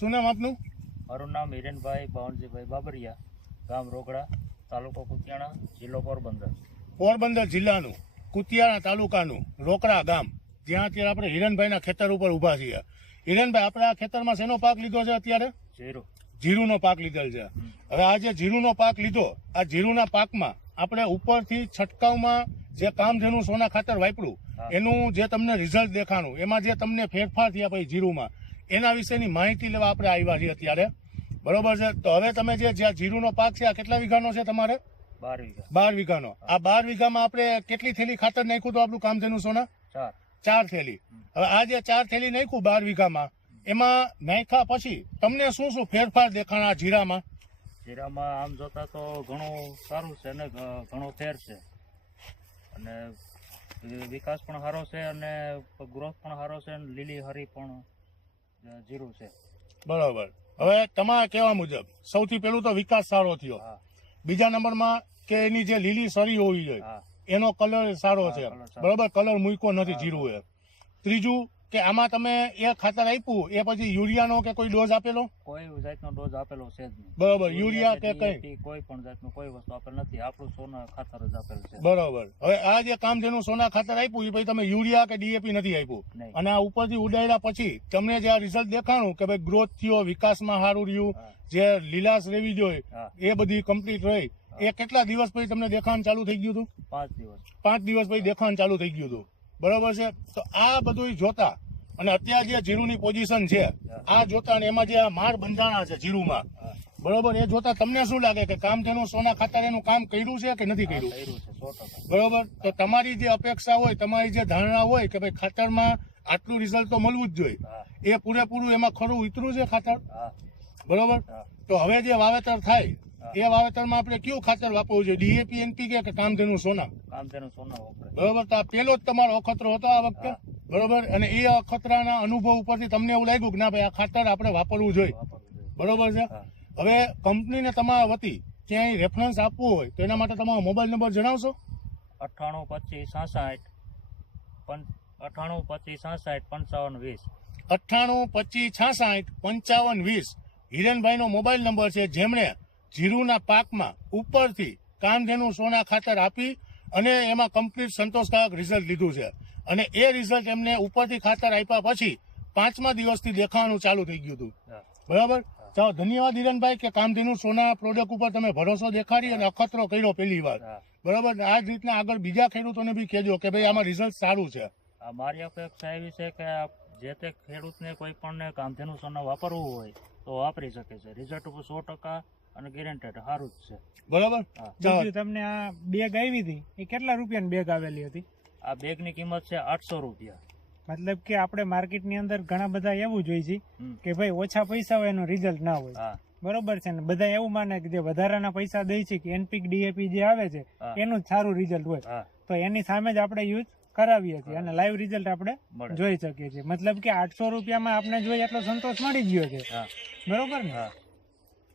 શું નામ આપનું? મારું નામ હિરેનભાઈ બાવનજીભાઈ બાબરિયા, ગામ રોકડા, તાલુકો કુતિયાણા, જિલ્લો પોરબંદર. પોરબંદર જિલ્લાનું કુતિયાણા તાલુકાનું રોકડા ગામ, જ્યાં અત્યારે આપણે હિરણભાઈના ખેતર ઉપર ઊભા છીએ. હિરણભાઈ, આપણે આ ખેતરમાં શેનો પાક લીધો છે અત્યારે? જીરું. જીરુનો પાક લીધેલ છે. હવે આ જે જીરુનો પાક લીધો, આ જીરુના પાકમાં આપણે ઉપરથી છંટકાવમાં જે કામધેનુ સોના ખાતર વાપર્યું, એનું જે તમને રિઝલ્ટ દેખાણું, એમાં જે તમને ફેરફાર થયા પછી જીરુમાં, એના વિશેની માહિતી લેવા આપણે આવ્યા છીએ અત્યારે. બરોબર છે. તો હવે તમે જ્યાં જીરુનો પાક છે, આ કેટલા વીઘાનો છે તમારે? 12 વીઘા. 12 વીઘાનો. આ 12 વીઘામાં આપણે કેટલી થેલી ખાતર નાખ્યું તો આપણું કામધેનુ સોના? 4 થેલી. હવે આ જે 4 થેલી નાખ્યું 12 વીઘામાં, એમાં નાખ્યા પછી તમને શું શું ફેરફાર દેખાણા જીરામાં? જીરામાં આમ જોતા તો ઘણું સારું છે ને ઘણો ફેર છે, અને વિકાસ પણ સારો છે અને ગ્રોથ પણ સારો છે, અને લીલી હરી પણ જીરું છે. બરોબર. હવે તમારા કહેવા મુજબ સૌથી પહેલું તો વિકાસ સારો થયો, બીજા નંબરમાં કે એની જે લીલી સરી હોવી જોઈએ એનો કલર સારો છે. બરોબર, કલર મૂક્યો નથી જીરું એ. ત્રીજું કે આમાં તમે એ ખાતર આપ્યું એ પછી યુરિયાનો કે કોઈ ડોઝ આપેલો? કોઈ જાતનો ડોઝ આપેલો છે જ નહીં. બરોબર. યુરિયા કે કઈ કોઈ પણ જાતનું કોઈ વસ્તુ આપેલ નથી. આપણું સોના ખાતર જ આપેલ છે. બરોબર. હવે આ જે કામધેનુ સોના ખાતર આપ્યું એ પછી તમે યુરિયા કે ડીએપી નથી આપ્યું, અને આ ઉપરથી ઉડાડ્યા પછી તમને જે આ રિઝલ્ટ દેખાણું કે ભાઈ ગ્રોથ થયો, વિકાસમાં સારું રહ્યું, જે લીલાશ રહેવી જોઈએ એ બધી કમ્પ્લીટ રહી, એ કેટલા દિવસ પછી તમને દેખાણ ચાલુ થઈ ગયું હતું? 5 દિવસ. 5 દિવસ પછી દેખાણ ચાલુ થઈ ગયું હતું. બરોબર છે. તો આ બધું જોતા અને અત્યારે જે જીરુની પોઝિશન છે આ જોતા, અને એમાં જે આ માર બંધાણા છે જીરુમાં, બરોબર, એ જોતા તમને શું લાગે કે કામધેનુ સોના ખાતર એનું કામ કર્યું છે કે નથી કર્યું? બરોબર. તો તમારી જે અપેક્ષા હોય, તમારી જે ધારણા હોય કે ભાઈ ખાતરમાં આટલું રિઝલ્ટ તો મળવું જ જોઈએ, એ પૂરેપૂરું એમાં ખરું ઉતર્યું છે ખાતર? બરોબર. તો હવે જે વાવેતર થાય એ વાવેતરમાં આપણે કયું ખાતર વાપરવું જોઈએ? ડીએપી, એનપીકે કે કામધેનુ સોના? કામધેનુ સોના વપરાય. બરોબર. તો આ પેલો જ તમારો અખતરો હતો આ વખતે? બરોબર. અને એ અખતરાના અનુભવ ઉપરથી તમને એવું લાગ્યું કે ના ભાઈ આ ખાતર આપણે વાપરવું જોઈએ? બરોબર છે. હવે કંપનીને તમારા વતી ક્યાંય રેફરન્સ આપવું હોય તો એના માટે તમારો મોબાઈલ નંબર જણાવશો? 98 25 66 55 20. 98 25 66 55 20 હિરેનભાઈનો મોબાઈલ નંબર છે, જેમણે જીરુના પાકમાં ઉપરથી કામધેનુ સોના ખાતર આપી અને એમાં કમ્પ્લીટ સંતોષકારક રિઝલ્ટ લીધું છે, અને એ રિઝલ્ટ એમને ઉપરથી ખાતર આપ્યા પછી 5મા દિવસથી દેખાવાનું ચાલુ થઈ ગયું હતું. બરાબર. ચાલો, ધન્યવાદ હિરેનભાઈ કે કામધેનુ સોના પ્રોડક્ટ ઉપર તમે ભરોસો દેખાડી અને અખતરો કર્યો પહેલી વાર. બરાબર. આ જ રીતના આગળ બીજા ખેડૂતોને બી કહેજો કે ભાઈ આમાં રિઝલ્ટ સારું છે. મારી અપેક્ષા એવી છે કે જે તે ખેડૂતને કોઈ પણ કામધેનુ સોના વાપરવું હોય તો વાપરી શકે છે. રિઝલ્ટ ઉપર 100% અને ગેરંટેડ સારું જ છે. બરાબર. તમને આ બેગ આવી હતી એ કેટલા રૂપિયાની બેગ આવેલી હતી? આ બેગની કિંમત છે 800 રૂપિયા. મતલબ કે આપણે માર્કેટની અંદર ઘણા બધા એવું જોઈ છે કે ભાઈ ઓછા પૈસા હોય એનું રિઝલ્ટ ના હોય. બરોબર છે ને, બધા એવું માને કે જે વધારાના પૈસા દે છે કે એનપીક ડીએપી જે આવે છે એનું જ સારું રિઝલ્ટ હોય, તો એની સામે જ આપણે યુઝ કરાવીએ છીએ અને લાઈવ રિઝલ્ટ આપણે જોઈ શકીએ છીએ. મતલબ કે 800 રૂપિયામાં આપણે જોઈએ એટલો સંતોષ મળી ગયો છે. બરોબર ને?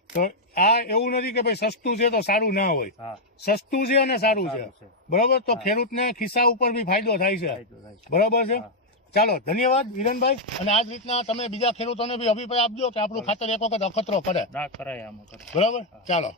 તો આ એવું નથી કે ભાઈ સસ્તું છે તો સારું ના હોય. સસ્તું છે અને સારું છે. બરોબર. તો ખેડૂતને ખિસ્સા ઉપર બી ફાયદો થાય છે. બરોબર છે. ચાલો, ધન્યવાદ હિરેનભાઈ. અને આ જ રીતના તમે બીજા ખેડૂતોને બી અભિપ્રાય આપજો કે આપણું ખાતર એક વખત અખતરો કરે. ના કરાય આમાં. બરોબર. ચાલો.